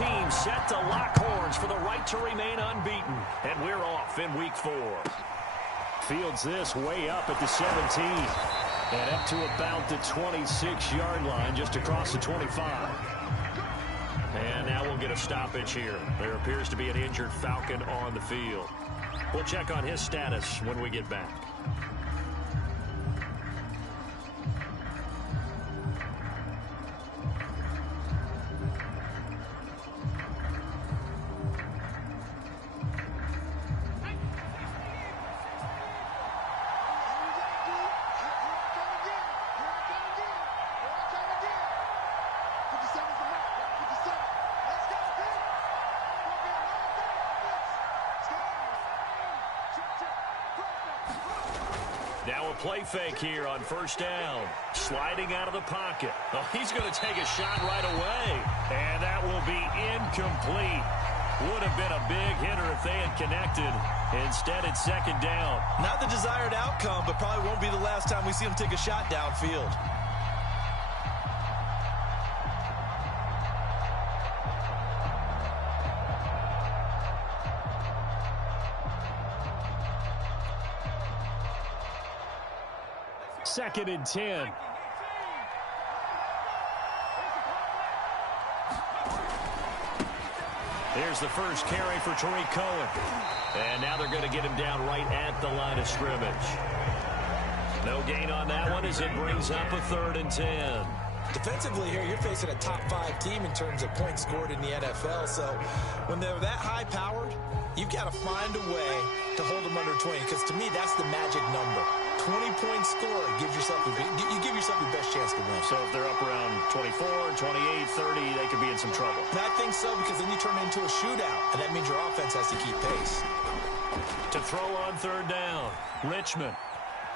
teams set to lock horns for the right to remain unbeaten. And we're off in week 4. Fields this way up at the 17. And up to about the 26-yard line, just across the 25. And now we'll get a stoppage here. There appears to be an injured Falcon on the field. We'll check on his status when we get back. Now a play fake here on first down. Sliding out of the pocket. Oh, he's going to take a shot right away. And that will be incomplete. Would have been a big hitter if they had connected. Instead, it's second down. Not the desired outcome, but probably won't be the last time we see him take a shot downfield. Second and 10. Here's the first carry for Tariq Cohen. And now they're going to get him down right at the line of scrimmage. No gain on that one as it brings up a third and 10. Defensively here, you're facing a top 5 team in terms of points scored in the NFL. So when they're that high-powered, you've got to find a way to hold them under 20. Because to me, that's the magic number. 20-point score, you give yourself your best chance to win. So if they're up around 24, 28, 30, they could be in some trouble. And I think so, because then you turn it into a shootout, and that means your offense has to keep pace. To throw on third down, Richmond.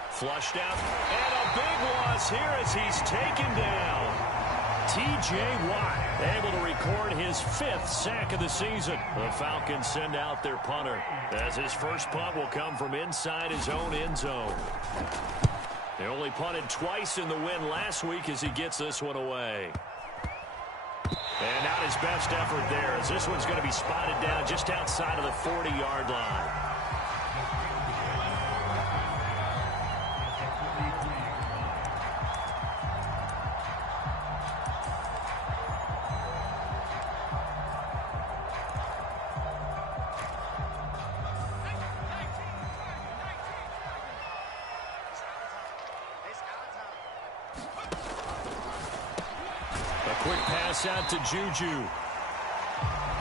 Flushed out, and a big loss here as he's taken down. T.J. Watt able to record his 5th sack of the season. The Falcons send out their punter as his first punt will come from inside his own end zone. They only punted twice in the win last week as he gets this one away. And not his best effort there as this one's going to be spotted down just outside of the 40-yard line. Quick pass out to Juju.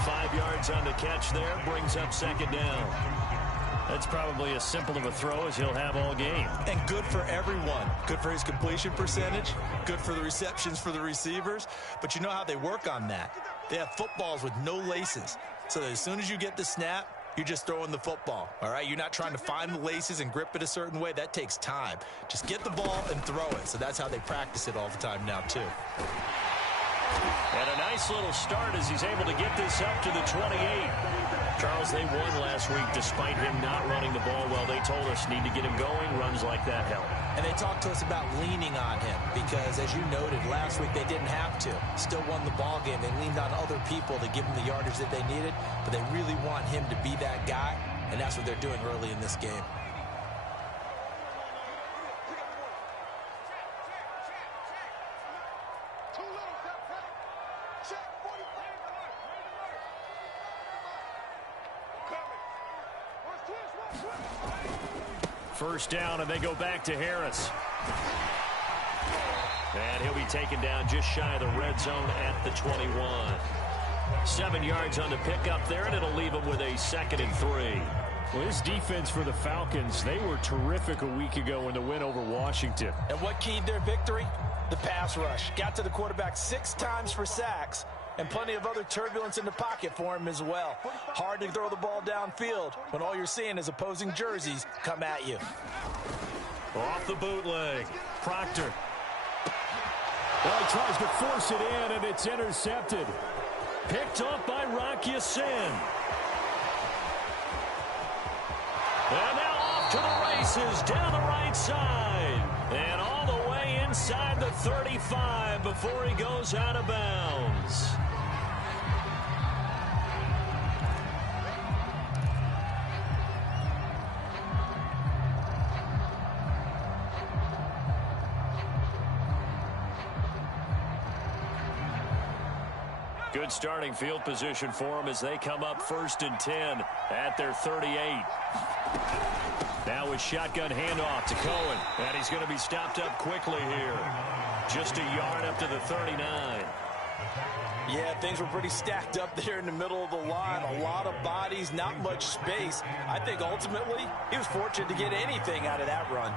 5 yards on the catch there, brings up second down. That's probably as simple of a throw as he'll have all game. And good for everyone. Good for his completion percentage. Good for the receptions for the receivers. But you know how they work on that. They have footballs with no laces. So that as soon as you get the snap, you're just throwing the football. All right? You're not trying to find the laces and grip it a certain way. That takes time. Just get the ball and throw it. So that's how they practice it all the time now, too. And a nice little start as he's able to get this up to the 28. Charles, they won last week despite him not running the ball well. They told us need to get him going. Runs like that help. And they talked to us about leaning on him because, as you noted, last week they didn't have to. Still won the ball game. They leaned on other people to give them the yardage that they needed, but they really want him to be that guy, and that's what they're doing early in this game. First down, and they go back to Harris. And he'll be taken down just shy of the red zone at the 21. 7 yards on the pickup there, and it'll leave him with a 2nd and 3. Well, this defense for the Falcons, they were terrific a week ago in the win over Washington. And what keyed their victory? The pass rush. Got to the quarterback 6 times for sacks. And plenty of other turbulence in the pocket for him as well. Hard to throw the ball downfield when all you're seeing is opposing jerseys come at you. Off the bootleg, Proctor. Well, he tries to force it in, and it's intercepted. Picked up by Rock Ya-Sin. And now off to the races down the right side. And all the way inside the 35 before he goes out of bounds. Good starting field position for them as they come up 1st and 10 at their 38. Now with shotgun handoff to Cohen. And he's going to be stopped up quickly here. Just a yard up to the 39. Yeah, things were pretty stacked up there in the middle of the line. A lot of bodies, not much space. I think ultimately he was fortunate to get anything out of that run.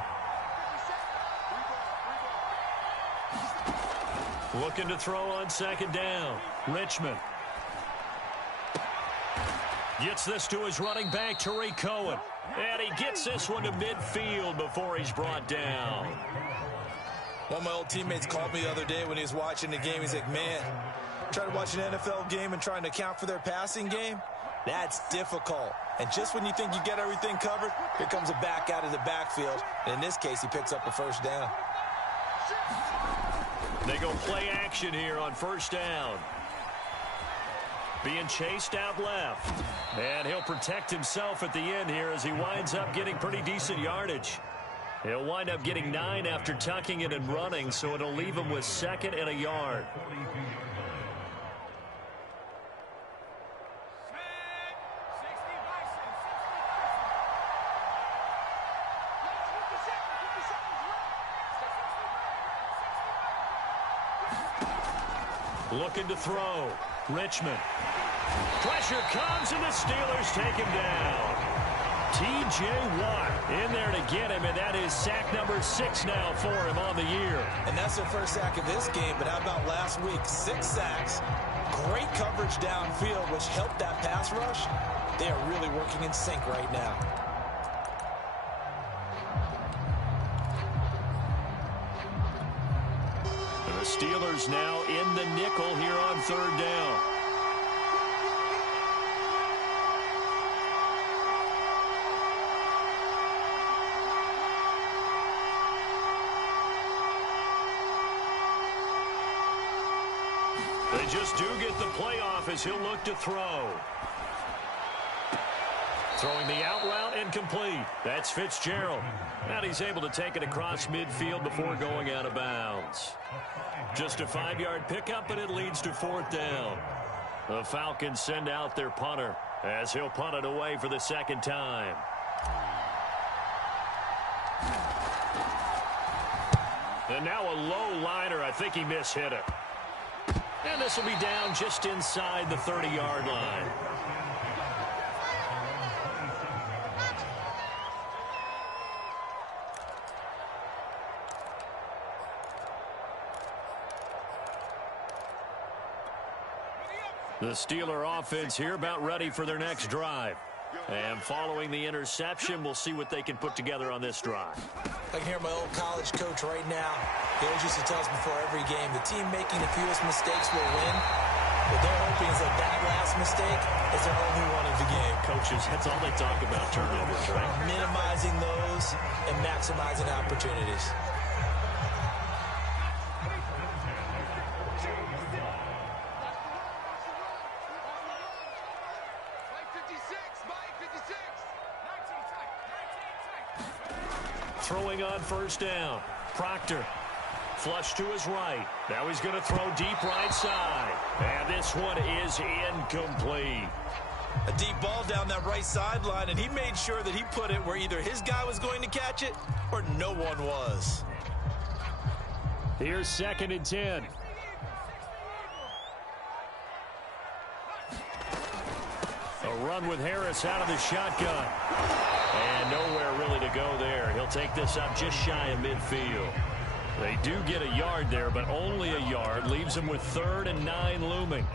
Looking to throw on 2nd down. Richmond. Gets this to his running back, Tariq Cohen. And he gets this one to midfield before he's brought down. One of my old teammates called me the other day when he was watching the game. He's like, man, trying to watch an NFL game and trying to account for their passing game, that's difficult. And just when you think you get everything covered, here comes a back out of the backfield. And in this case, he picks up a 1st down. They go play action here on 1st down. Being chased out left. And he'll protect himself at the end here as he winds up getting pretty decent yardage. He'll wind up getting 9 after tucking it and running, so it'll leave him with 2nd and a yard. Looking to throw. Richmond. Pressure comes, and the Steelers take him down. T.J. Watt in there to get him, and that is sack number 6 now for him on the year. And that's their first sack of this game, but how about last week? 6 sacks, great coverage downfield, which helped that pass rush. They are really working in sync right now. The Steelers now in the nickel here on 3rd down. They just do get the playoff as he'll look to throw. Throwing the out route incomplete. That's Fitzgerald. And he's able to take it across midfield before going out of bounds. Just a 5-yard pickup, but it leads to 4th down. The Falcons send out their punter as he'll punt it away for the 2nd time. And now a low liner. I think he mishit it. And this will be down just inside the 30-yard line. The Steeler offense here about ready for their next drive. And following the interception, we'll see what they can put together on this drive. I can hear my old college coach right now. He always used to tell us before every game, the team making the fewest mistakes will win. What they're hoping is that last mistake is their only one of the game. Coaches, that's all they talk about, turnovers, right? Minimizing those and maximizing opportunities. Throwing on 1st down. Proctor. Flush to his right. Now he's going to throw deep right side. And this one is incomplete. A deep ball down that right sideline, and he made sure that he put it where either his guy was going to catch it or no one was. Here's 2nd and 10. A run with Harris out of the shotgun. And nowhere really to go there. He'll take this up just shy of midfield. They do get a yard there, but only a yard. Leaves them with 3rd and 9 looming.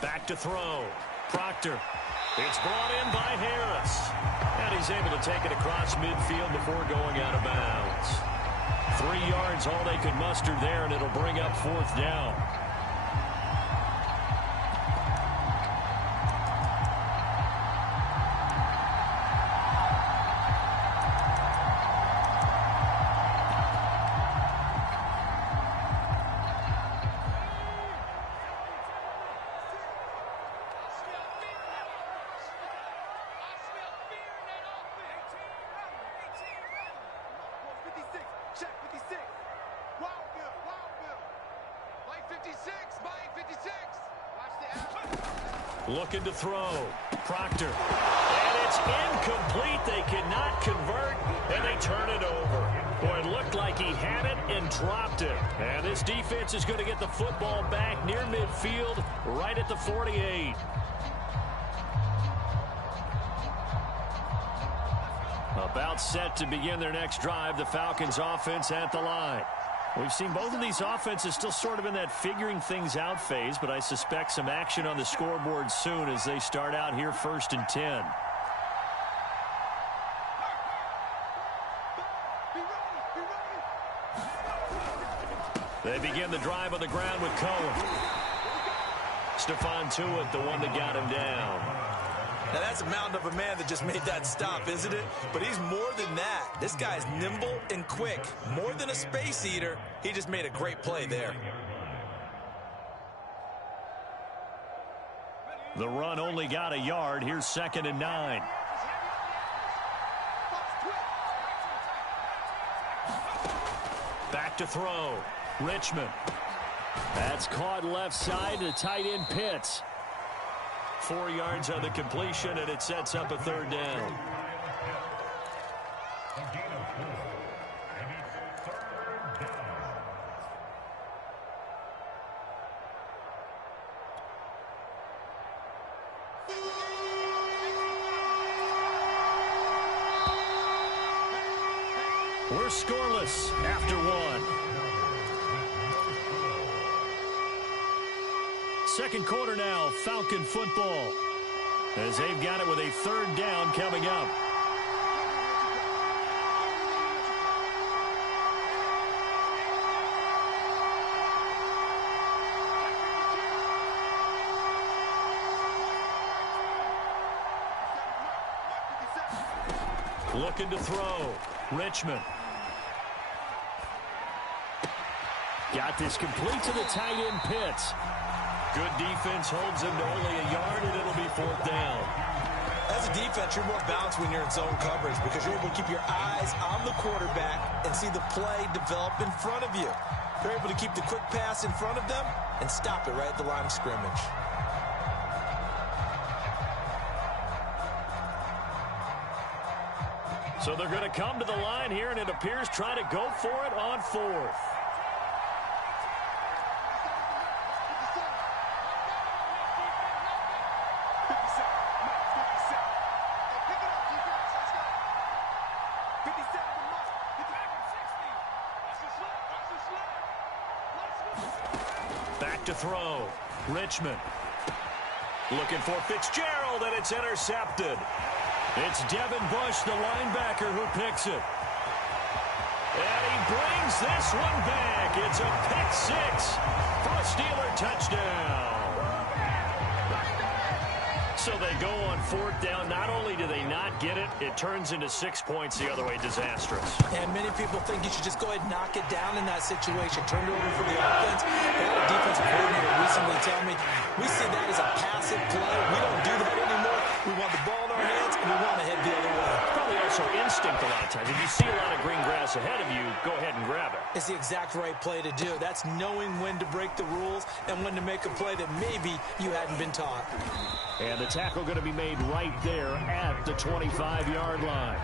Back to throw. Proctor. It's brought in by Harris. And he's able to take it across midfield before going out of bounds. 3 yards, all they could muster there, and it'll bring up 4th down. Looking to throw. Proctor. And it's incomplete. They cannot convert, and they turn it over. Boy, it looked like he had it and dropped it. And this defense is going to get the football back near midfield, right at the 48. About set to begin their next drive, the Falcons offense at the line. We've seen both of these offenses still sort of in that figuring things out phase, but I suspect some action on the scoreboard soon as they start out here 1st and 10. They begin the drive on the ground with Cohen. Stephon Tuitt, the one that got him down. Now, that's a mountain of a man that just made that stop, isn't it? But he's more than that. This guy's nimble and quick. More than a space eater. He just made a great play there. The run only got a yard. Here's 2nd and 9. Back to throw. Richmond. That's caught left side to tight end Pitts. 4 yards on the completion, and it sets up a 3rd down. We're scoreless after 1. Second quarter now, Falcon football, as they've got it with a 3rd down coming up. Looking to throw. Richmond. Got this complete to the tight end Pitts. Good defense holds him to only a yard, and it'll be 4th down. As a defense, you're more balanced when you're in zone coverage because you're able to keep your eyes on the quarterback and see the play develop in front of you. You're able to keep the quick pass in front of them and stop it right at the line of scrimmage. So they're going to come to the line here, and it appears trying to go for it on 4th. Back to throw. Richmond. Looking for Fitzgerald, and it's intercepted. It's Devin Bush, the linebacker, who picks it. And he brings this one back. It's a pick 6 for a Steeler touchdown. So they go on 4th down. Not only do they not get it, it turns into 6 points the other way. Disastrous. And many people think you should just go ahead and knock it down in that situation. Turn it over for the offense. I had a defensive coordinator recently tell me, we see that as a passive play. We don't do that anymore. We want the ball in our hands, and we want to head the other way. Probably also instinct a lot of times. If you see a lot of green grass ahead of you, go ahead and grab it. It's the exact right play to do. That's knowing when to break the rules and when to make a play that maybe you hadn't been taught. And the tackle going to be made right there at the 25-yard line.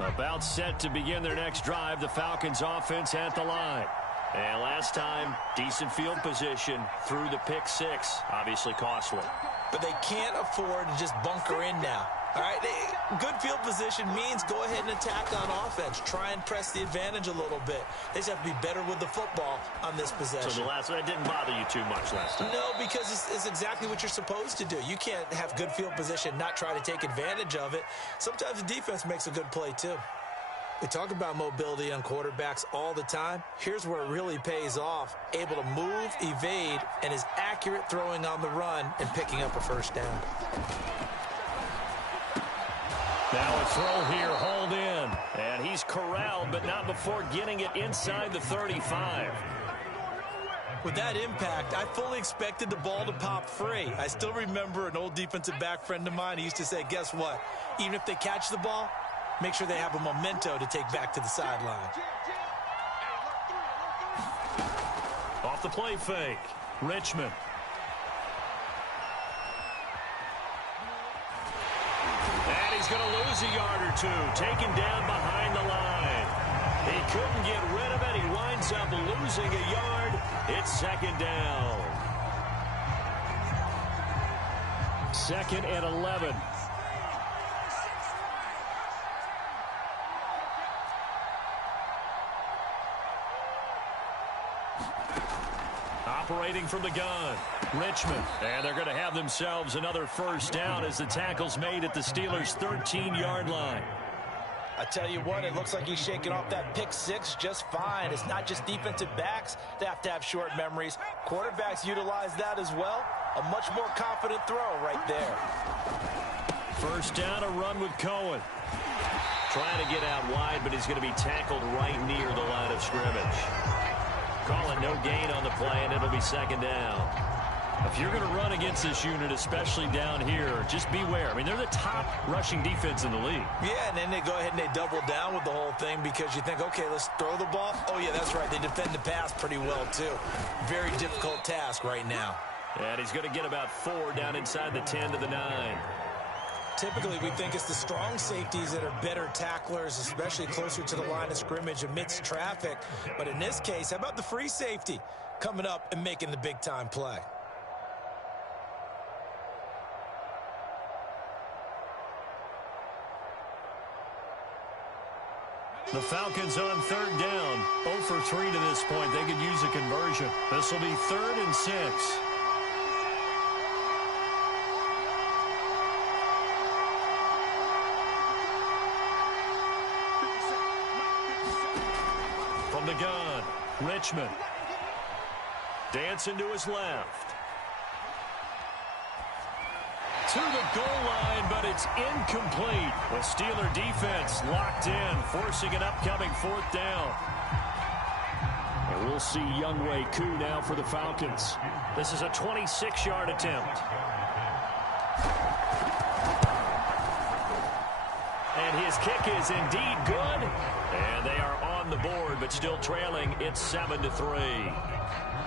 About set to begin their next drive, the Falcons offense at the line. And last time, decent field position through the pick 6, obviously costly. But they can't afford to just bunker in now. All right, good field position means go ahead and attack on offense. Try and press the advantage a little bit. They just have to be better with the football on this possession. So that didn't bother you too much last time? No, because it's exactly what you're supposed to do. You can't have good field position, not try to take advantage of it. Sometimes the defense makes a good play too. We talk about mobility on quarterbacks all the time. Here's where it really pays off. Able to move, evade, and is accurate throwing on the run and picking up a 1st down. Now a throw here, hauled in. And he's corralled, but not before getting it inside the 35. With that impact, I fully expected the ball to pop free. I still remember an old defensive back friend of mine. He used to say, guess what? Even if they catch the ball, make sure they have a memento to take back to the sideline. Off the play fake, Richmond. And he's going to lose a yard or two, taken down behind the line. He couldn't get rid of it. He winds up losing a yard. It's second down. 2nd and 11. Operating from the gun, Richmond. And they're going to have themselves another first down as the tackle's made at the Steelers' 13-yard line. I tell you what, it looks like he's shaking off that pick six just fine. It's not just defensive backs that have to have short memories. Quarterbacks utilize that as well. A much more confident throw right there. First down, a run with Cohen. Trying to get out wide, but he's going to be tackled right near the line of scrimmage. Calling no gain on the play, and it'll be second down. If you're going to run against this unit, especially down here, just beware. I mean, they're the top rushing defense in the league. Yeah, and then they go ahead and they double down with the whole thing because you think, okay, let's throw the ball. Oh, yeah, that's right. They defend the pass pretty well, too. Very difficult task right now. And he's going to get about 4 down inside the 10 to the 9. Typically, we think it's the strong safeties that are better tacklers, especially closer to the line of scrimmage amidst traffic. But in this case, how about the free safety coming up and making the big-time play? The Falcons on third down. 0 for 3 to this point. They could use a conversion. This will be 3rd and 6. From the gun, Richmond. Dancing to his left. To the goal line, but it's incomplete. The Steeler defense locked in, forcing an upcoming 4th down. And we'll see Younghoe Koo now for the Falcons. This is a 26-yard attempt. And his kick is indeed good. And they are on the board, but still trailing. It's 7-3.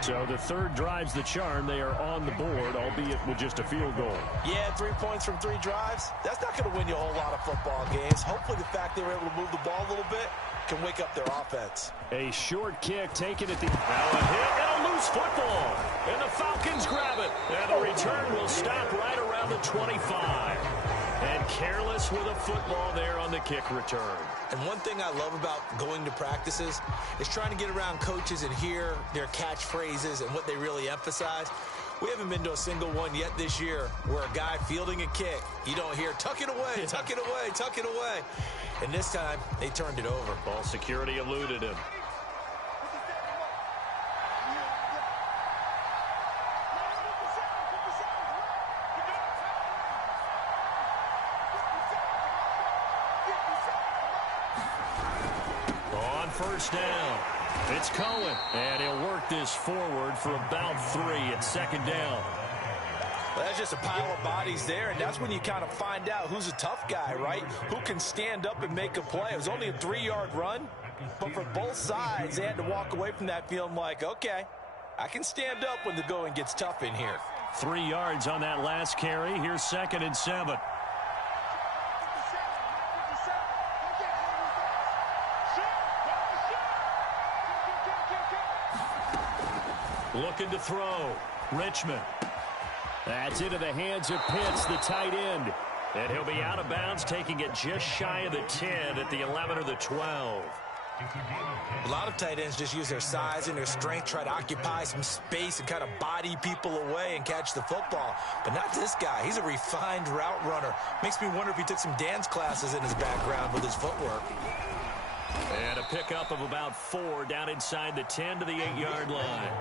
So the third drives the charm. They are on the board, albeit with just a field goal. Yeah, 3 points from 3 drives. That's not going to win you a whole lot of football games. Hopefully the fact they were able to move the ball a little bit can wake up their offense. A short kick taken at the... Now a hit and a loose football. And the Falcons grab it. And the return will stop right around the 25. And careless with a football there on the kick return. And one thing I love about going to practices is trying to get around coaches and hear their catchphrases and what they really emphasize. We haven't been to a single one yet this year where a guy fielding a kick, you don't hear, tuck it away, tuck it away, tuck it away. And this time, they turned it over. Ball security eluded him. First down. It's Cohen, and he'll work this forward for about 3 at 2nd down. Well, that's just a pile of bodies there, and that's when you kind of find out who's a tough guy, right? Who can stand up and make a play. It was only a 3-yard run, but for both sides, they had to walk away from that feeling like, okay, I can stand up when the going gets tough in here. 3 yards on that last carry. Here's 2nd and 7. Looking to throw. Richmond. That's into the hands of Pitts, the tight end. And he'll be out of bounds, taking it just shy of the 10 at the 11 or the 12. A lot of tight ends just use their size and their strength, try to occupy some space and kind of body people away and catch the football. But not this guy. He's a refined route runner. Makes me wonder if he took some dance classes in his background with his footwork. And a pickup of about 4 down inside the 10 to the 8-yard line.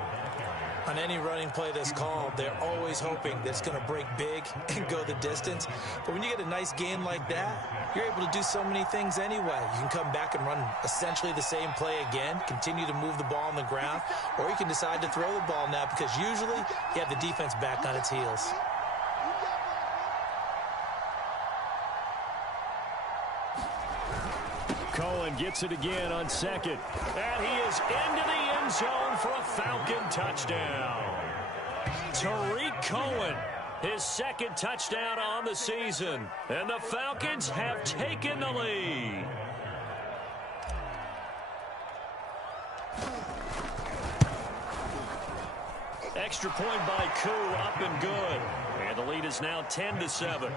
On any running play that's called, they're always hoping that it's going to break big and go the distance. But when you get a nice gain like that, you're able to do so many things anyway. You can come back and run essentially the same play again, continue to move the ball on the ground, or you can decide to throw the ball now because usually you have the defense back on its heels. Cohen gets it again on second. And he is into the end zone for a Falcon touchdown. Tariq Cohen, his second touchdown on the season. And the Falcons have taken the lead. Extra point by Koo, up and good. And the lead is now 10-7.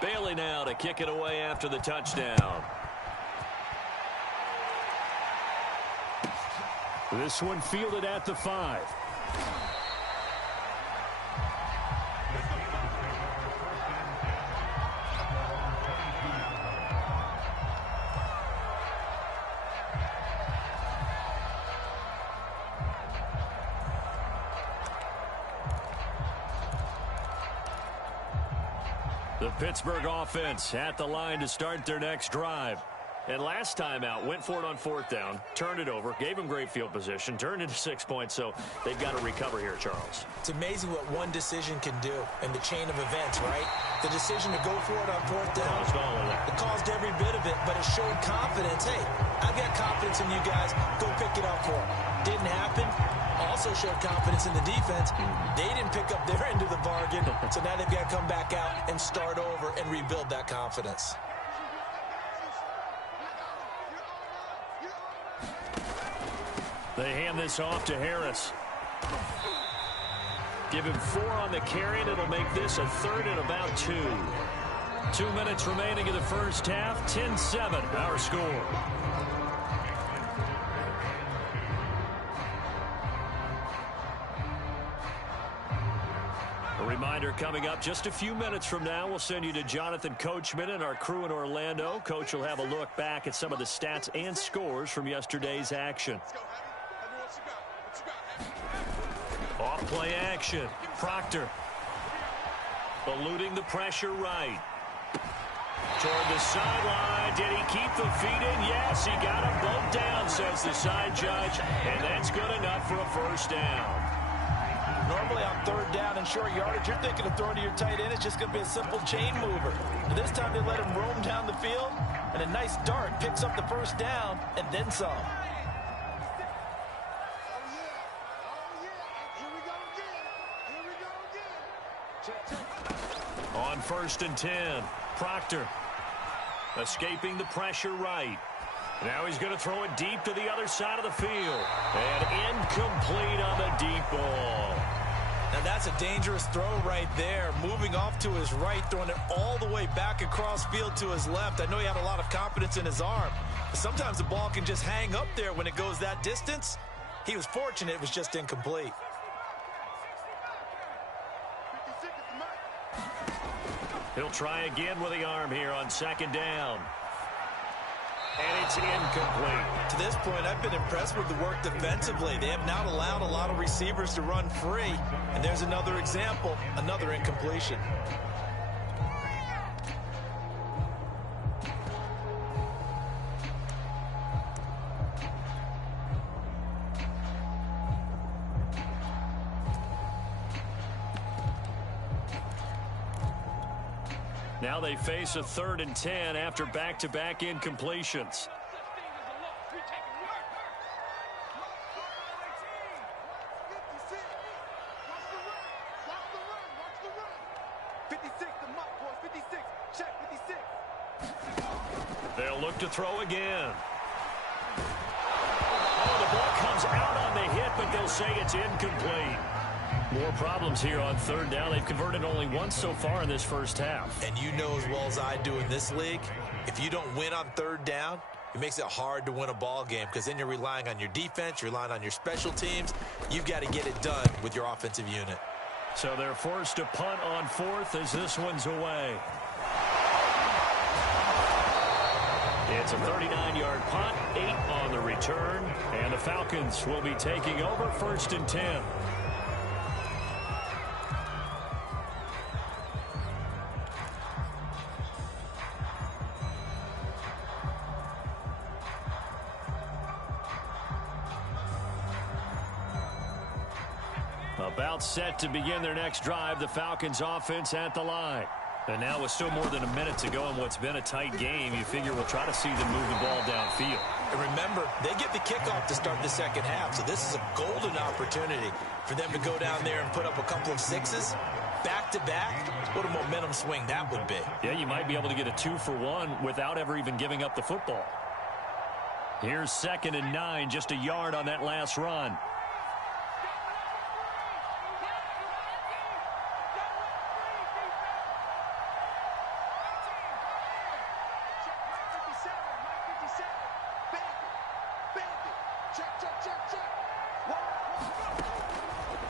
Bailey now to kick it away after the touchdown. This one fielded at the 5. The Pittsburgh offense at the line to start their next drive. And last time out, went for it on 4th down, turned it over, gave them great field position, turned into 6 points, so they've got to recover here, Charles. It's amazing what one decision can do in the chain of events, right? The decision to go for it on 4th down, Caused all of that. It caused every bit of it, but it showed confidence. Hey, I've got confidence in you guys. Go pick it up for it. Didn't happen. Also showed confidence in the defense. They didn't pick up their end of the bargain, so now they've got to come back out and start over and rebuild that confidence. They hand this off to Harris. Give him 4 on the carry, and it'll make this a 3rd and about 2. 2 minutes remaining in the first half. 10-7, our score. A reminder coming up just a few minutes from now, we'll send you to Jonathan Coachman and our crew in Orlando. Coach will have a look back at some of the stats and scores from yesterday's action. Off play action. Proctor eluding the pressure right. Toward the sideline. Did he keep the feet in? Yes, he got them both down, says the side judge. And that's good enough for a first down. Normally on 3rd down and short yardage, you're thinking of throwing to your tight end. It's just going to be a simple chain mover. But this time they let him roam down the field, and a nice dart picks up the first down and then some. On 1st and 10, Proctor escaping the pressure right. Now he's going to throw it deep to the other side of the field. And incomplete on the deep ball. Now that's a dangerous throw right there. Moving off to his right, throwing it all the way back across field to his left. I know he had a lot of confidence in his arm. But sometimes the ball can just hang up there when it goes that distance. He was fortunate it was just incomplete. He'll try again with the arm here on 2nd down. And it's incomplete. To this point, I've been impressed with the work defensively. They have not allowed a lot of receivers to run free. And there's another example, another incompletion. Now they face a 3rd and 10 after back-to-back incompletions. They'll look to throw again. Oh, the ball comes out on on the hit, but they'll say it's incomplete. More problems here on third down. They've converted only once so far in this first half. And you know as well as I do in this league, if you don't win on third down, it makes it hard to win a ball game because then you're relying on your defense, you're relying on your special teams. You've got to get it done with your offensive unit. So they're forced to punt on fourth as this one's away. It's a 39-yard punt, 8 on the return, and the Falcons will be taking over 1st and 10. About set to begin their next drive, the Falcons offense at the line. And now with still more than a minute to go in what's been a tight game, you figure we'll try to see them move the ball downfield. And remember, they get the kickoff to start the second half, so this is a golden opportunity for them to go down there and put up a couple of sixes back-to-back. What a momentum swing that would be. Yeah, you might be able to get a 2-for-1 without ever even giving up the football. Here's 2nd and 9, just a yard on that last run.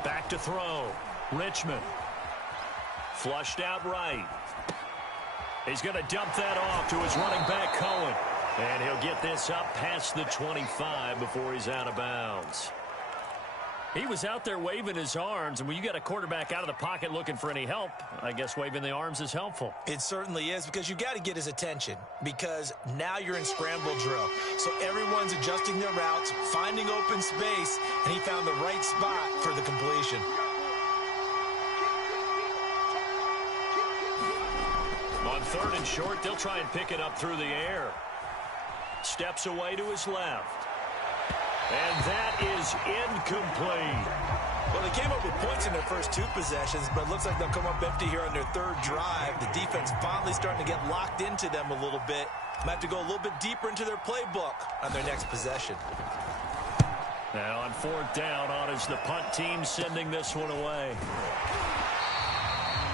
Back to throw. Richmond. Flushed out right. He's going to dump that off to his running back, Cohen. And he'll get this up past the 25 before he's out of bounds. He was out there waving his arms, and when you got a quarterback out of the pocket looking for any help, I guess waving the arms is helpful. It certainly is, because you got to get his attention, because now you're in scramble drill. So everyone's adjusting their routes, finding open space, and he found the right spot for the completion. On 3rd and short, they'll try and pick it up through the air. Steps away to his left. And that is incomplete. Well, they came up with points in their first 2 possessions, but it looks like they'll come up empty here on their 3rd drive. The defense finally starting to get locked into them a little bit. Might have to go a little bit deeper into their playbook on their next possession. Now on 4th down, on is the punt team sending this one away.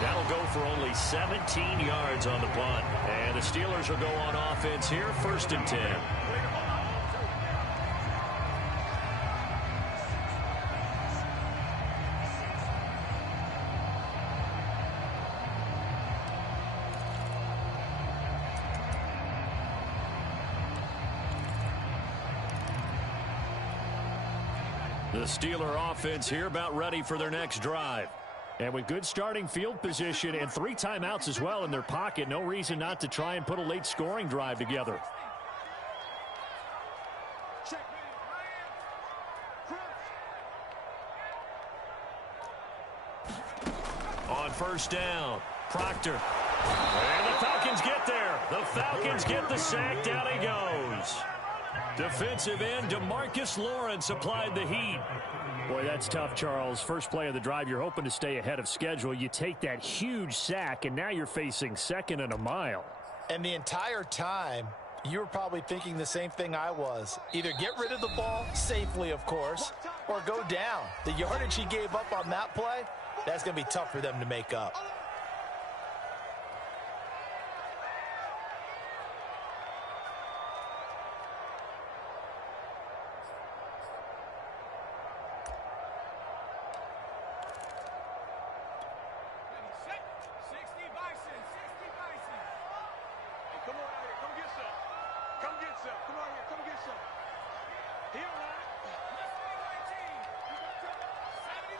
That'll go for only 17 yards on the punt. And the Steelers will go on offense here, 1st and 10. The Steeler offense here about ready for their next drive. And with good starting field position and 3 timeouts as well in their pocket, no reason not to try and put a late scoring drive together. On 1st down, Proctor. And the Falcons get there. The Falcons get the sack. Down he goes. Defensive end DeMarcus Lawrence applied the heat. Boy, that's tough, Charles. First play of the drive, you're hoping to stay ahead of schedule. You take that huge sack, and now you're facing 2nd and a mile. And the entire time, you were probably thinking the same thing I was. Either get rid of the ball, safely, of course, or go down. The yardage he gave up on that play, that's going to be tough for them to make up.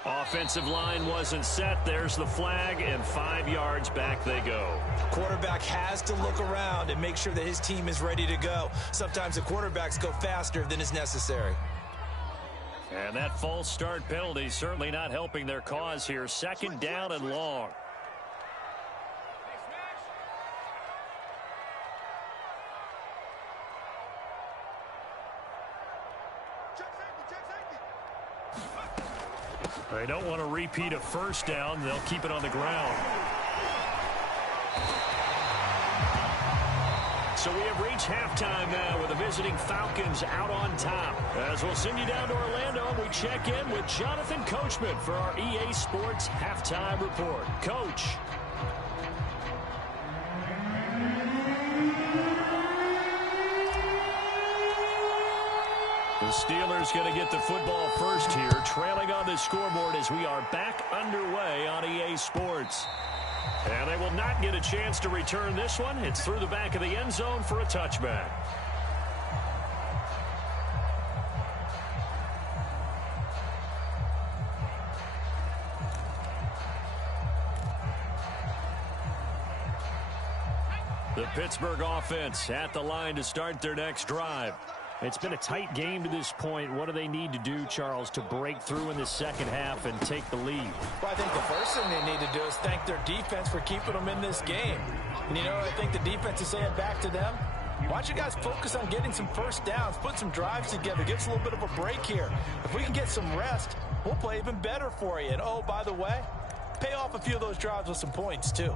Offensive line wasn't set. There's the flag, and 5 yards back they go. Quarterback has to look around and make sure that his team is ready to go. Sometimes the quarterbacks go faster than is necessary. And that false start penalty certainly not helping their cause here. 2nd down and long. They don't want to repeat a 1st down. They'll keep it on the ground. So we have reached halftime now with the visiting Falcons out on top. As we'll send you down to Orlando, and we check in with Jonathan Coachman for our EA Sports Halftime Report. Coach. The Steelers going to get the football first here, trailing on the scoreboard as we are back underway on EA Sports. And they will not get a chance to return this one. It's through the back of the end zone for a touchback. The Pittsburgh offense at the line to start their next drive. It's been a tight game to this point. What do they need to do, Charles, to break through in the second half and take the lead? Well, I think the first thing they need to do is thank their defense for keeping them in this game. And, I think the defense is saying back to them, why don't you guys focus on getting some first downs, put some drives together, give us a little bit of a break here. If we can get some rest, we'll play even better for you. And, oh, by the way, pay off a few of those drives with some points, too.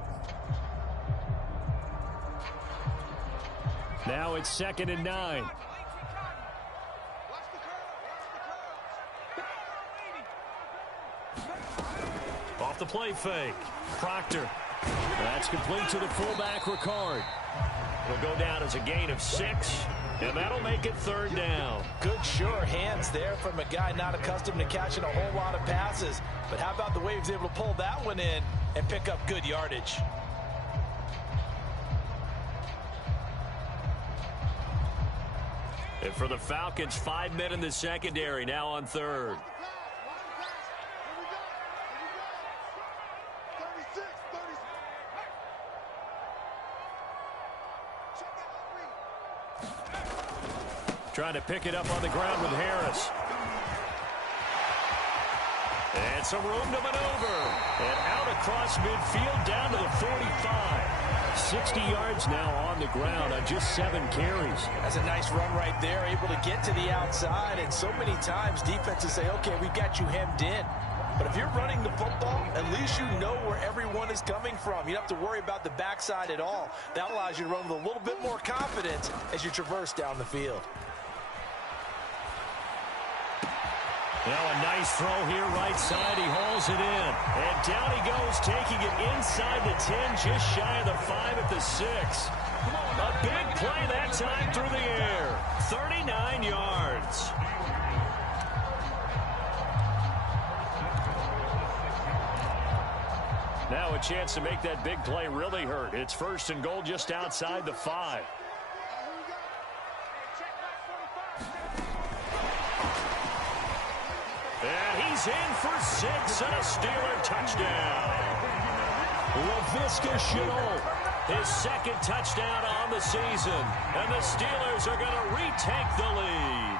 Now it's 2nd and 9. Off the play fake. Proctor. That's complete to the fullback, Ricard. It'll go down as a gain of 6, and that'll make it 3rd down. Good, sure hands there from a guy not accustomed to catching a whole lot of passes. But how about the way he was able to pull that one in and pick up good yardage? And for the Falcons, 5 men in the secondary, now on 3rd. Trying to pick it up on the ground with Harris. And some room to maneuver. And out across midfield down to the 45. 60 yards now on the ground on just 7 carries. That's a nice run right there, able to get to the outside. And so many times defenses say, okay, we got you hemmed in. But if you're running the football, at least you know where everyone is coming from. You don't have to worry about the backside at all. That allows you to run with a little bit more confidence as you traverse down the field. Now a nice throw here right side. He hauls it in. And down he goes, taking it inside the 10, just shy of the 5 at the 6. A big play that time through the air. 39 yards. Now a chance to make that big play really hurt. It's 1st and goal just outside the 5. And he's in for 6 and a Steeler touchdown. Laviska Shenault, his 2nd touchdown on the season. And the Steelers are going to retake the lead.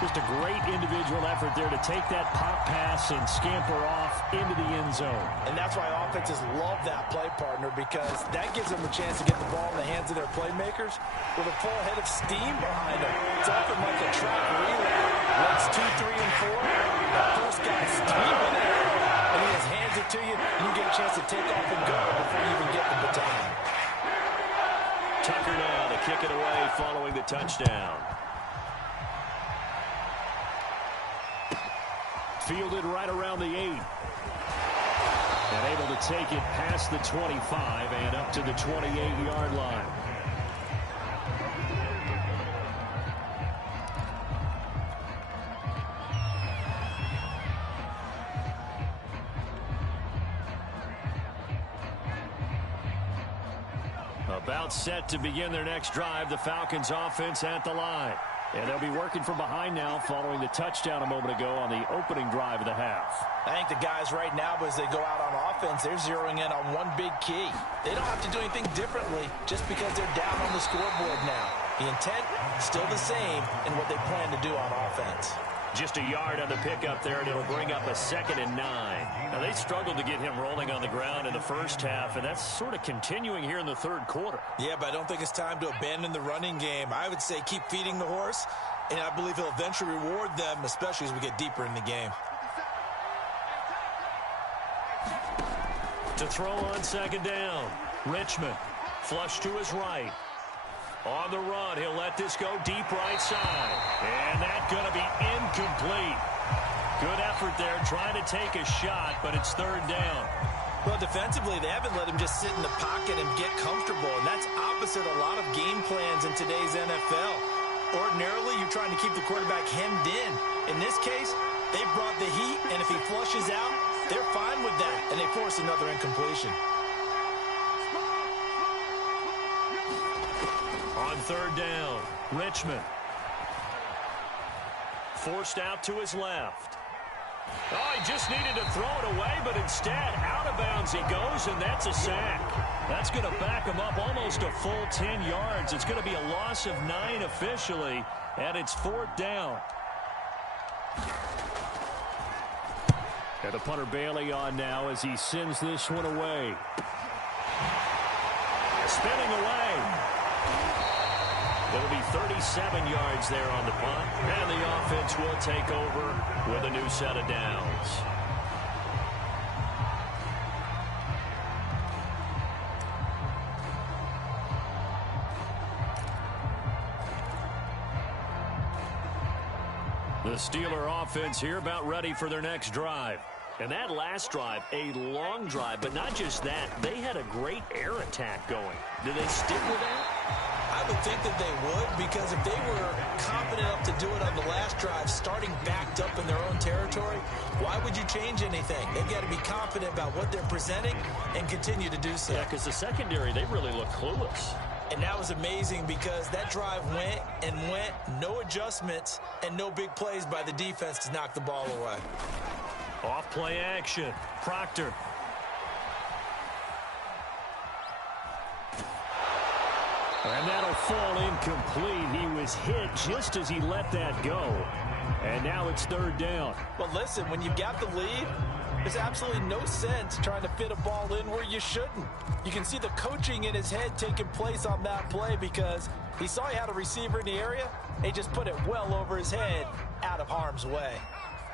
Just a great individual effort there to take that pop pass and scamper off into the end zone. And that's why offenses love that play, partner, because that gives them a chance to get the ball in the hands of their playmakers with a full head of steam behind them. It's often like a track relay. Runs 2, 3, and 4. That first guy's steaming it, and he just hands it to you, and you get a chance to take off and go before you even get the baton. Tucker now to kick it away following the touchdown. Fielded right around the 8. And able to take it past the 25 and up to the 28-yard line. About set to begin their next drive, the Falcons offense at the line. And they'll be working from behind now following the touchdown a moment ago on the opening drive of the half. I think the guys right now, as they go out on offense, they're zeroing in on one big key. They don't have to do anything differently just because they're down on the scoreboard now. The intent, still the same in what they plan to do on offense. Just a yard on the pickup there, and it'll bring up a 2nd and 9. Now, they struggled to get him rolling on the ground in the first half, and that's sort of continuing here in the 3rd quarter. Yeah, but I don't think it's time to abandon the running game. I would say keep feeding the horse, and I believe he'll eventually reward them, especially as we get deeper in the game. To throw on 2nd down, Richmond. Flush to his right. On the run, he'll let this go deep right side. And that's going to be incomplete. Good effort there trying to take a shot, but it's third down. Well, defensively, they haven't let him just sit in the pocket and get comfortable, and that's opposite a lot of game plans in today's NFL. Ordinarily, you're trying to keep the quarterback hemmed in. In this case, they brought the heat, and if he flushes out, they're fine with that, and they force another incompletion. On third down, Richmond. Forced out to his left. Oh, he just needed to throw it away, but instead, out of bounds he goes, and that's a sack. That's going to back him up almost a full 10 yards. It's going to be a loss of 9 officially, and it's fourth down. And the punter Bailey on now as he sends this one away. Spinning away. It'll be 37 yards there on the punt, and the offense will take over with a new set of downs. The Steeler offense here about ready for their next drive. And that last drive, a long drive, but not just that. They had a great air attack going. Do they stick with that? I would think that they would, because if they were confident enough to do it on the last drive, starting backed up in their own territory, why would you change anything? They've got to be confident about what they're presenting and continue to do so. Yeah, because the secondary, they really look clueless. And that was amazing because that drive went and went, no adjustments, and no big plays by the defense to knock the ball away. Off play action. Proctor. And that'll fall incomplete. He was hit just as he let that go. And now it's third down. Well, listen, when you've got the lead, there's absolutely no sense trying to fit a ball in where you shouldn't. You can see the coaching in his head taking place on that play because he saw he had a receiver in the area. He just put it well over his head out of harm's way.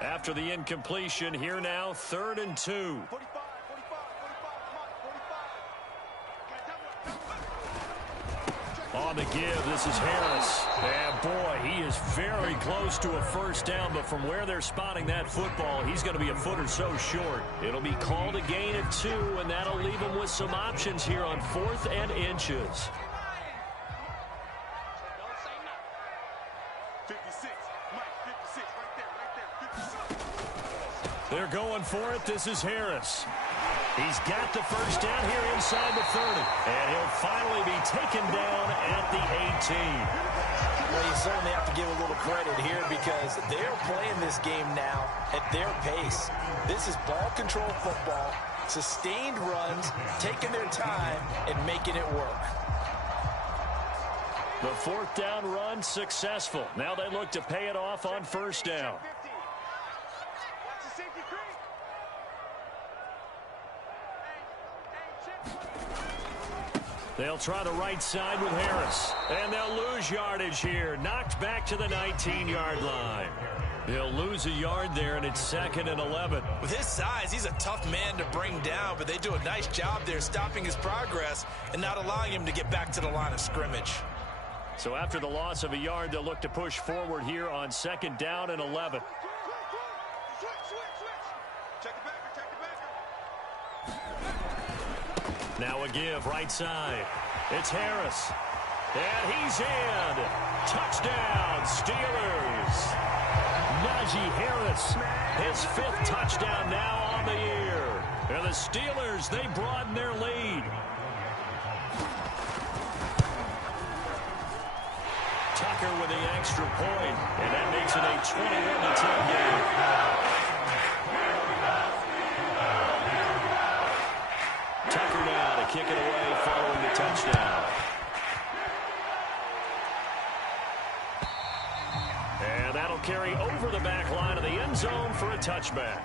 After the incompletion, here now, 3rd and 2. On the give, this is Harris. And boy, he is very close to a first down, but from where they're spotting that football, he's going to be a foot or so short. It'll be called a gain of 2, and that'll leave him with some options here on 4th and inches. 56, Mike, 56, right there, 56. They're going for it. This is Harris. He's got the first down here inside the 30. And he'll finally be taken down at the 18. Well, you certainly have to give a little credit here because they're playing this game now at their pace. This is ball control football, sustained runs, taking their time and making it work. The 4th down run successful. Now they look to pay it off on first down. They'll try the right side with Harris. And they'll lose yardage here. Knocked back to the 19-yard line. They'll lose a yard there, and it's 2nd and 11. With his size, he's a tough man to bring down, but they do a nice job there stopping his progress and not allowing him to get back to the line of scrimmage. So after the loss of a yard, they'll look to push forward here on 2nd down and 11. Now a give right side. It's Harris. And he's in. Touchdown, Steelers. Najee Harris, his 5th touchdown now on the year. And the Steelers, they broaden their lead. Tucker with the extra point, and that makes it a 21-10 game. Tucker now to kick it away following the touchdown. And that'll carry over the back line of the end zone for a touchback.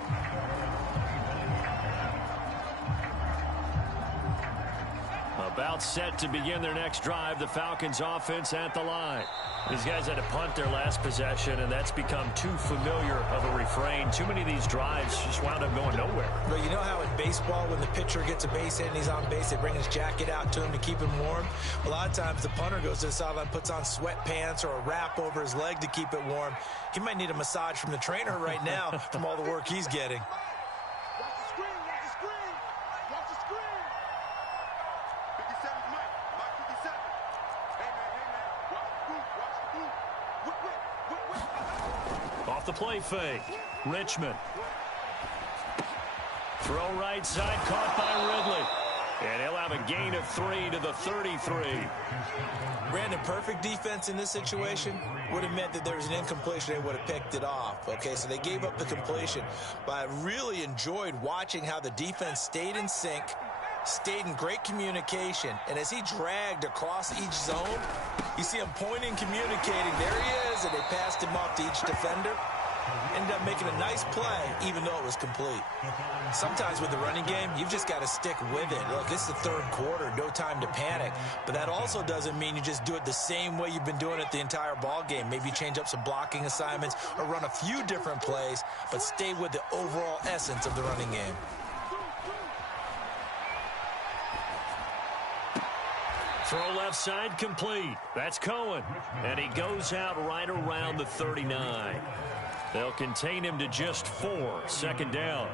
A About set to begin their next drive. The Falcons offense at the line. These guys had to punt their last possession, and that's become too familiar of a refrain. Too many of these drives just wound up going nowhere. But you know how in baseball, when the pitcher gets a base hit and he's on base, they bring his jacket out to him to keep him warm? A lot of times the punter goes to the sideline, puts on sweatpants or a wrap over his leg to keep it warm. He might need a massage from the trainer right now from all the work he's getting. Watch the screen, watch the screen. Watch the screen. 57's Mike. Mike 57. Hey, man. Watch the boot, watch the boot. Whip. Off the play fake. Richmond. Throw right side, caught by Ridley. And he'll have a gain of 3 to the 33. Brandon, perfect defense in this situation would have meant that there was an incompletion. They would have picked it off. Okay, so they gave up the completion. But I really enjoyed watching how the defense stayed in sync, stayed in great communication. And as he dragged across each zone, you see him pointing, communicating. There he is, and they passed him off to each defender. Ended up making a nice play, even though it was complete. Sometimes with the running game, you've just got to stick with it. Look, it's the third quarter, no time to panic. But that also doesn't mean you just do it the same way you've been doing it the entire ball game. Maybe change up some blocking assignments or run a few different plays, but stay with the overall essence of the running game. Throw left side complete. That's Cohen. And he goes out right around the 39. They'll contain him to just 4. Second down.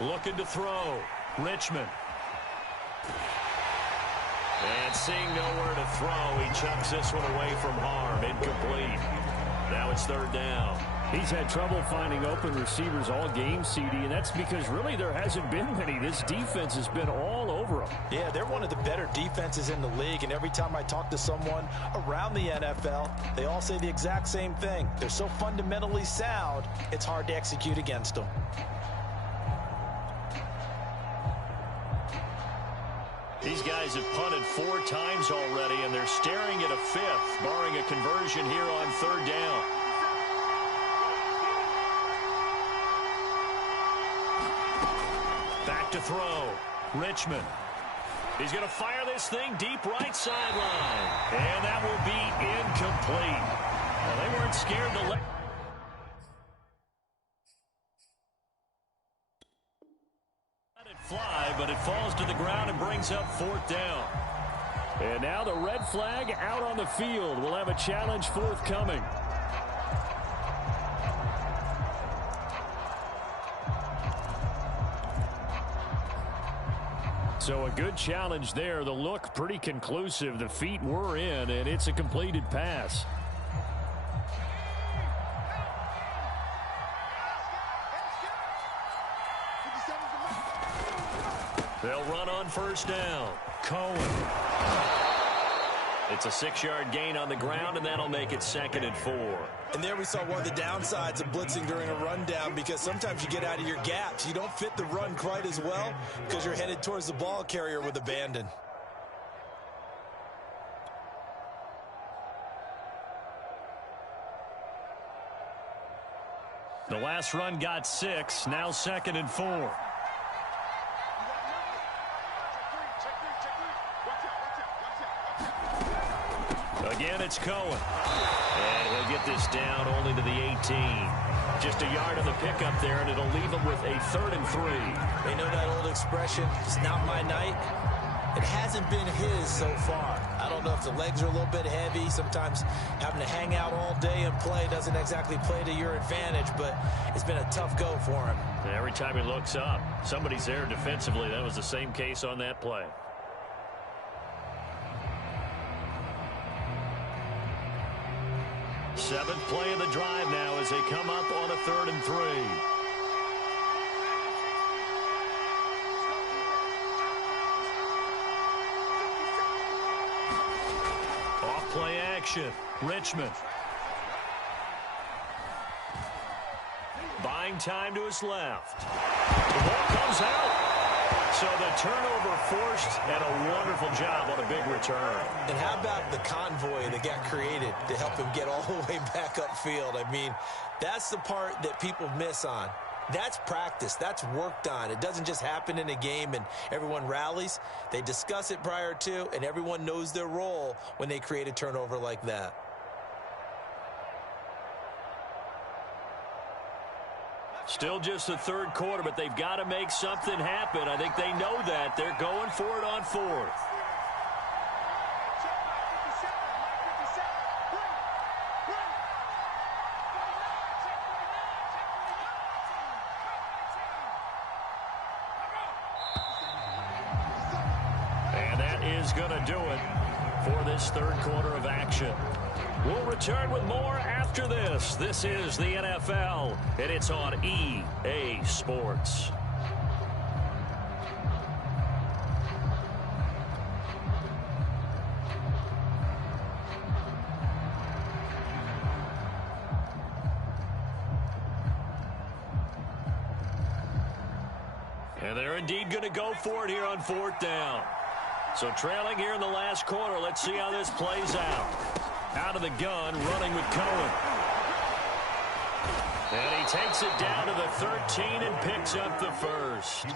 Looking to throw. Richmond. And seeing nowhere to throw, he chucks this one away from harm. Incomplete. Now it's third down. He's had trouble finding open receivers all game, CD, and that's because really there hasn't been many. This defense has been all over them. Yeah, they're one of the better defenses in the league, and every time I talk to someone around the NFL, they all say the exact same thing. They're so fundamentally sound, it's hard to execute against them. These guys have punted 4 times already, and they're staring at a 5th, barring a conversion here on third down. Back to throw. Richmond. He's going to fire this thing deep right sideline. And that will be incomplete. Well, they weren't scared to let it fly, but it falls to the ground and brings up fourth down. And now the red flag out on the field. We'll have a challenge forthcoming. So a good challenge there. The look pretty conclusive. The feet were in, and it's a completed pass. They'll run on first down. Cohen. It's a 6-yard gain on the ground, and that'll make it 2nd and 4. And there we saw one of the downsides of blitzing during a rundown, because sometimes you get out of your gaps. You don't fit the run quite as well because you're headed towards the ball carrier with abandon. The last run got 6, now 2nd and 4. Again, it's Cohen. And he'll get this down only to the 18. Just a yard on the pickup there, and it'll leave him with a 3rd and 3. They know that old expression, it's not my night. It hasn't been his so far. I don't know if the legs are a little bit heavy. Sometimes having to hang out all day and play doesn't exactly play to your advantage, but it's been a tough go for him. And every time he looks up, somebody's there defensively. That was the same case on that play. Seventh play of the drive now as they come up on a 3rd and 3. Off play action. Richmond. Buying time to his left. The ball comes out. So the turnover forced, and a wonderful job on a big return. And how about the convoy that got created to help him get all the way back upfield? I mean, that's the part that people miss on. That's practice. That's worked on. It doesn't just happen in a game and everyone rallies. They discuss it prior to, and everyone knows their role when they create a turnover like that. Still just the third quarter, but they've got to make something happen. I think they know that. They're going for it on fourth. And that is going to do it for this third quarter of action. We'll return with more after this. This is the NFL, and it's on EA Sports. And they're indeed going to go for it here on fourth down. So trailing here in the last quarter. Let's see how this plays out. Out of the gun, running with Cohen. And he takes it down to the 13 and picks up the first.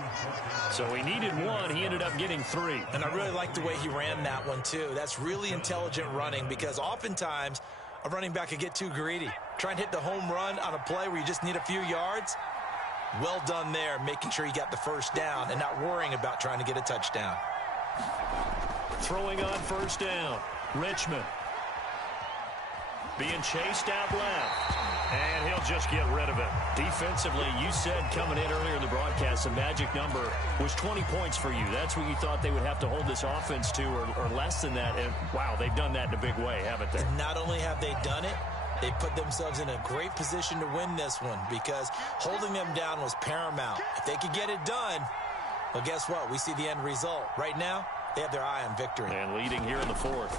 So he needed one. He ended up getting 3. And I really like the way he ran that one, too. That's really intelligent running because oftentimes a running back can get too greedy. Try and hit the home run on a play where you just need a few yards. Well done there, making sure he got the first down and not worrying about trying to get a touchdown. Throwing on first down, Richmond. Being chased out left. And he'll just get rid of it. Defensively, you said coming in earlier in the broadcast, the magic number was 20 points for you. That's what you thought they would have to hold this offense to or less than that. And, wow, they've done that in a big way, haven't they? And not only have they done it, they put themselves in a great position to win this one because holding them down was paramount. If they could get it done, well, guess what? We see the end result. Right now, they have their eye on victory. And leading here in the fourth.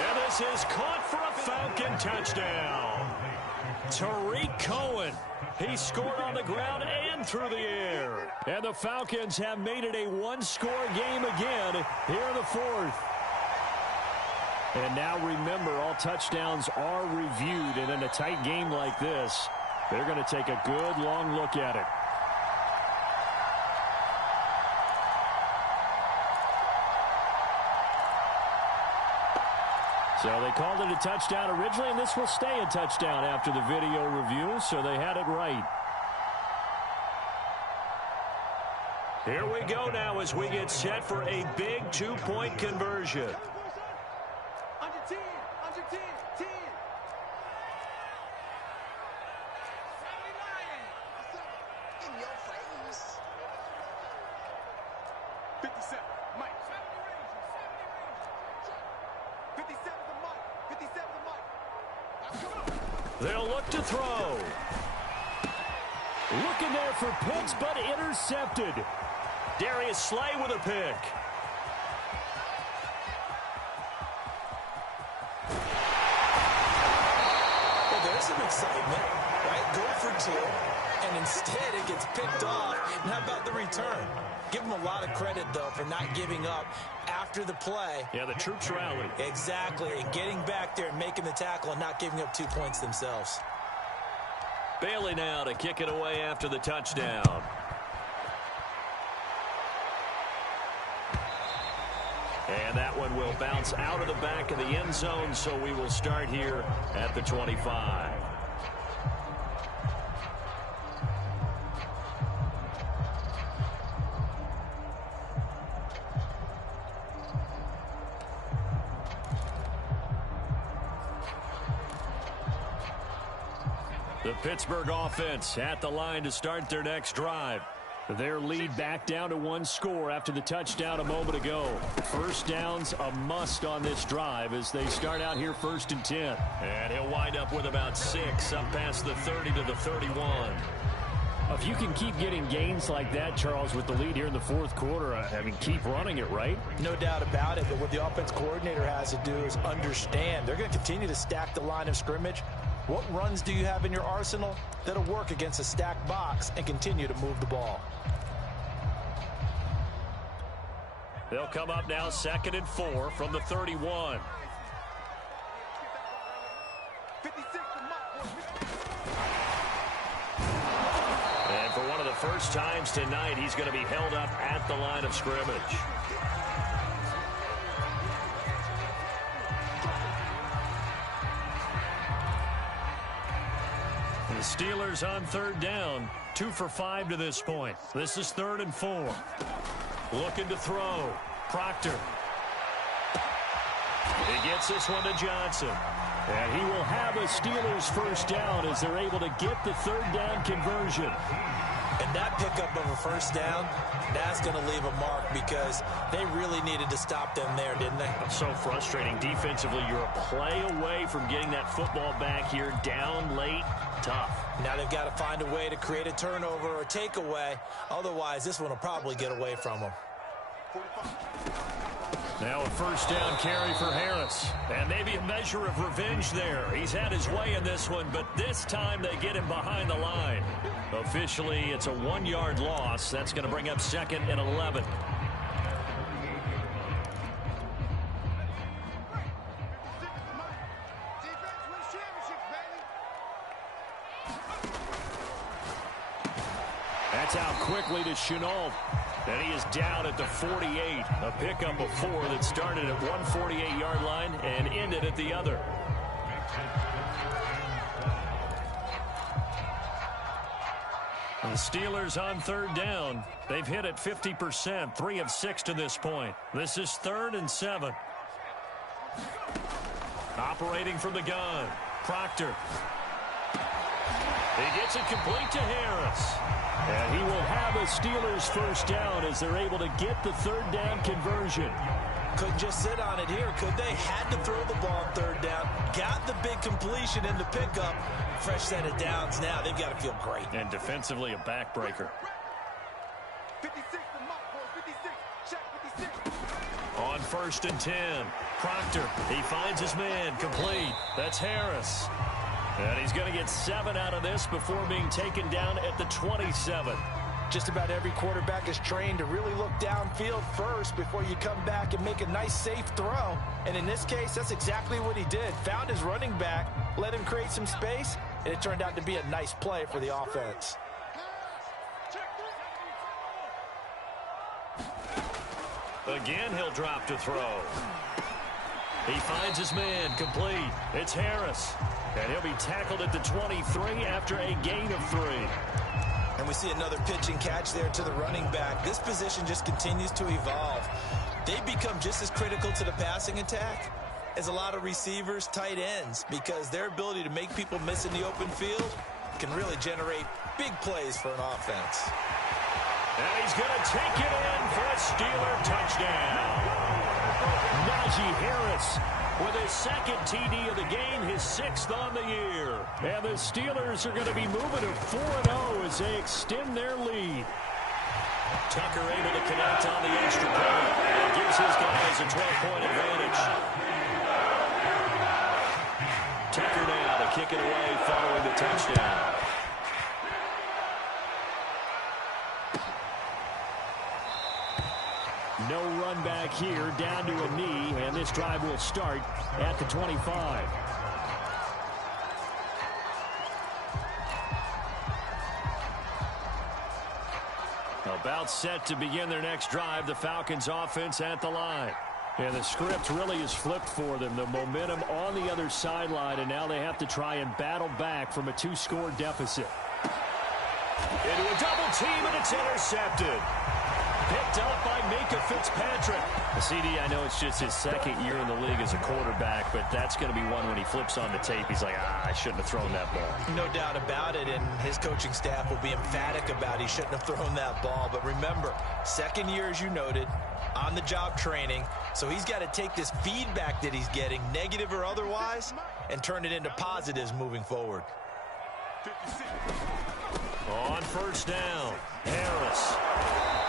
And this is caught for a Falcon touchdown. Tariq Cohen. He scored on the ground and through the air. And the Falcons have made it a one-score game again here in the fourth. And now remember, all touchdowns are reviewed. And in a tight game like this, they're going to take a good long look at it. So they called it a touchdown originally, and this will stay a touchdown after the video review, so they had it right. Here we go now as we get set for a big two-point conversion. Under 10, under 10, 10. 57, Mike. 57 to Mike. 57 to Mike. They'll look to throw. Looking there for Pitts, but intercepted. Darius Slay with a pick. Well, there's some excitement, right? Go for 2, and instead it gets picked off. And how about the return? Give them a lot of credit, though, for not giving up after the play. Yeah, the troops rallied. Exactly, and getting back there and making the tackle and not giving up 2 points themselves. Bailey now to kick it away after the touchdown. And that one will bounce out of the back of the end zone, so we will start here at the 25. The Pittsburgh offense at the line to start their next drive. Their lead back down to 1 score after the touchdown a moment ago. First down's a must on this drive as they start out here 1st and 10. And he'll wind up with about 6 up past the 30 to the 31. If you can keep getting gains like that, Charles, with the lead here in the 4th quarter, I mean, keep running it, right? No doubt about it, but what the offense coordinator has to do is understand. They're going to continue to stack the line of scrimmage, What runs do you have in your arsenal that'll work against a stacked box and continue to move the ball? They'll come up now 2nd and 4 from the 31. And for one of the first times tonight, he's going to be held up at the line of scrimmage. The Steelers on 3rd down, 2 for 5 to this point. This is 3rd and 4. Looking to throw. Proctor. He gets this one to Johnson. And he will have a Steelers first down as they're able to get the 3rd down conversion. And that pickup of a first down, that's going to leave a mark because they really needed to stop them there, didn't they? It's so frustrating. Defensively, you're a play away from getting that football back here. Down late, tough. Now they've got to find a way to create a turnover or takeaway. Otherwise, this one will probably get away from them. Now a first down carry for Harris. And maybe a measure of revenge there. He's had his way in this one, but this time they get him behind the line. Officially, it's a 1-yard loss. That's going to bring up 2nd and 11. That's out quickly to Chenault. And he is down at the 48. A pickup of 4 that started at one 48-yard line and ended at the other. The Steelers on 3rd down. They've hit it 50%, 3 of 6 to this point. This is 3rd and 7. Operating from the gun, Proctor. He gets it complete to Harris. And he will have a Steelers first down as they're able to get the 3rd down conversion. Couldn't just sit on it here, could they? Had to throw the ball on 3rd down. Got the big completion in the pickup. Fresh set of downs now. They've got to feel great. And defensively, a backbreaker. 56, the mark, boys. 56. Check 56. On 1st and 10, Proctor. He finds his man, complete. That's Harris. And he's going to get 7 out of this before being taken down at the 27. Just about every quarterback is trained to really look downfield first before you come back and make a nice, safe throw. And in this case, that's exactly what he did. Found his running back, let him create some space, and it turned out to be a nice play for the offense. Again, he'll drop to throw. He finds his man, complete. It's Harris. And he'll be tackled at the 23 after a gain of 3. And we see another pitch and catch there to the running back. This position just continues to evolve. They become just as critical to the passing attack as a lot of receivers, tight ends, because their ability to make people miss in the open field can really generate big plays for an offense. And he's going to take it in for a Steeler touchdown. Najee Harris with his 2nd TD of the game, his 6th on the year. And the Steelers are going to be moving to 4-0 as they extend their lead. Tucker able to connect on the extra point and gives his guys a 12-point advantage. Tucker now to kick it away following the touchdown. No run back here, down to a knee, and this drive will start at the 25. About set to begin their next drive, the Falcons offense at the line. And the script really is flipped for them. The momentum on the other sideline, and now they have to try and battle back from a 2-score deficit. Into a double team, and it's intercepted. Picked up by Minkah Fitzpatrick. CD, I know it's just his 2nd year in the league as a quarterback, but that's going to be one when he flips on the tape. He's like, I shouldn't have thrown that ball. No doubt about it, and his coaching staff will be emphatic about he shouldn't have thrown that ball. But remember, 2nd year, as you noted, on-the-job training, so he's got to take this feedback that he's getting, negative or otherwise, and turn it into positives moving forward. 56. On 1st down, Harris.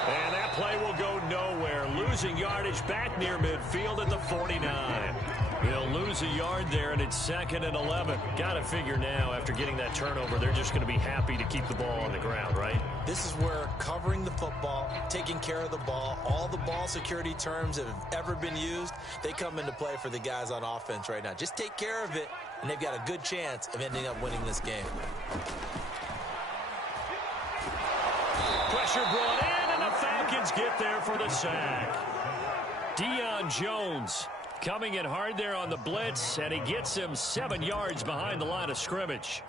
And that play will go nowhere. Losing yardage back near midfield at the 49. They'll lose a yard there, and it's 2nd and 11. Got to figure now, after getting that turnover, they're just going to be happy to keep the ball on the ground, right? This is where covering the football, taking care of the ball, all the ball security terms that have ever been used, they come into play for the guys on offense right now. Just take care of it, and they've got a good chance of ending up winning this game. Pressure brought in, and the Falcons get there for the sack. Deion Jones coming in hard there on the blitz, and he gets him 7 yards behind the line of scrimmage.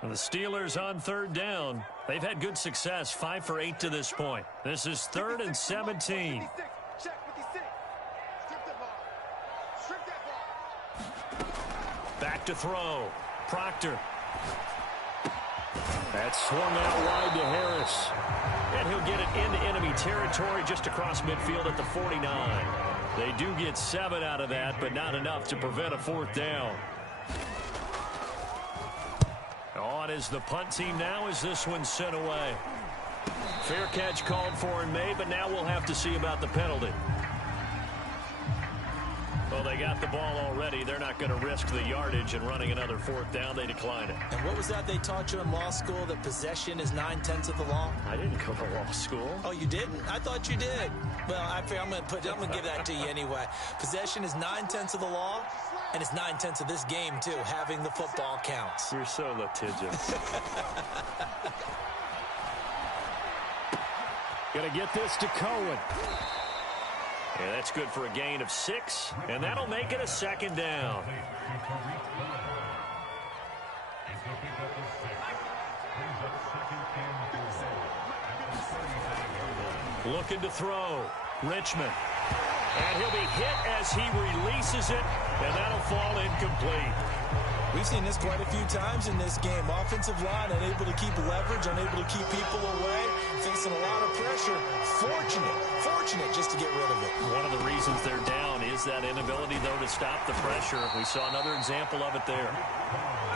And the Steelers on 3rd down. They've had good success, 5 for 8 to this point. This is 3rd and 17. Back to throw. Proctor. That's swung out wide to Harris. And he'll get it into enemy territory just across midfield at the 49. They do get 7 out of that, but not enough to prevent a 4th down. On is the punt team now as this one's sent away. Fair catch called for and made, but now we'll have to see about the penalty. Well, they got the ball already. They're not going to risk the yardage and running another 4th down. They decline it. And what was that they taught you in law school, that possession is 9/10 of the law? I didn't go to law school. Oh, you didn't? I thought you did. Well, I'm going to give that to you anyway. Possession is 9/10 of the law, and it's 9/10 of this game, too. Having the football counts. You're so litigious. Going to get this to Cohen. Yeah, that's good for a gain of 6, and that'll make it a 2nd down. Looking to throw. Richmond. And he'll be hit as he releases it, and that'll fall incomplete. We've seen this quite a few times in this game. Offensive line unable to keep leverage, unable to keep people away, facing a lot of pressure. Fortunate just to get rid of it. One of the reasons they're down is that inability, though, to stop the pressure. We saw another example of it there.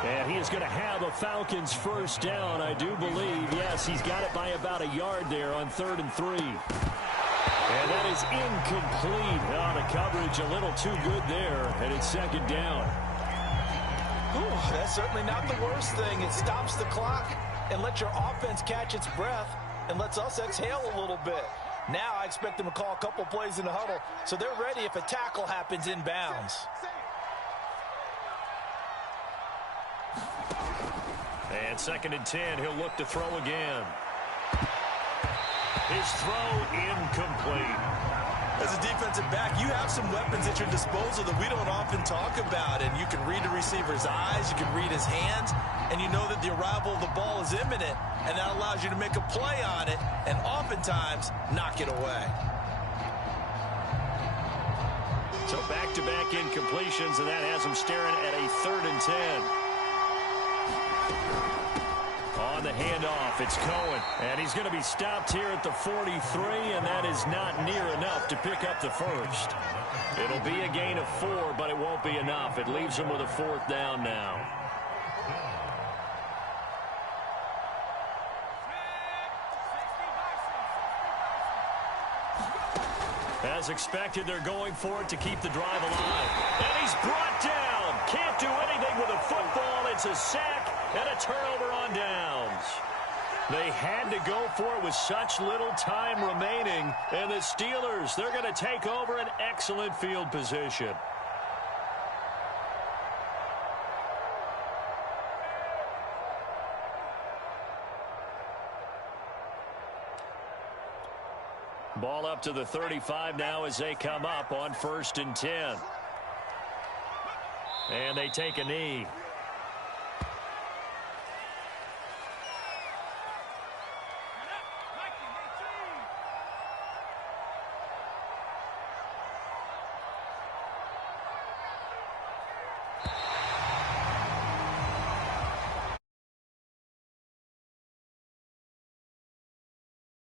And he is going to have a Falcons 1st down, I do believe. Yes, he's got it by about a yard there on 3rd and 3. And that is incomplete. Oh, the coverage a little too good there, and it's 2nd down. Ooh, that's certainly not the worst thing. It stops the clock and lets your offense catch its breath and lets us exhale a little bit. Now I expect them to call a couple plays in the huddle, so they're ready if a tackle happens inbounds. And 2nd and 10, he'll look to throw again. His throw incomplete. As a defensive back, you have some weapons at your disposal that we don't often talk about, and you can read the receiver's eyes, you can read his hands, and you know that the arrival of the ball is imminent, and that allows you to make a play on it and oftentimes knock it away. So back-to-back incompletions, and that has him staring at a 3rd and 10. On the handoff, it's Cohen, and he's going to be stopped here at the 43, and that is not near enough to pick up the 1st. It'll be a gain of 4, but it won't be enough. It leaves him with a 4th down now. As expected, they're going for it to keep the drive alive. And he's brought down. Can't do anything with a football. It's a sack and a turnover on downs. They had to go for it with such little time remaining. And the Steelers, they're going to take over an excellent field position. Ball up to the 35 now as they come up on 1st and 10. And they take a knee.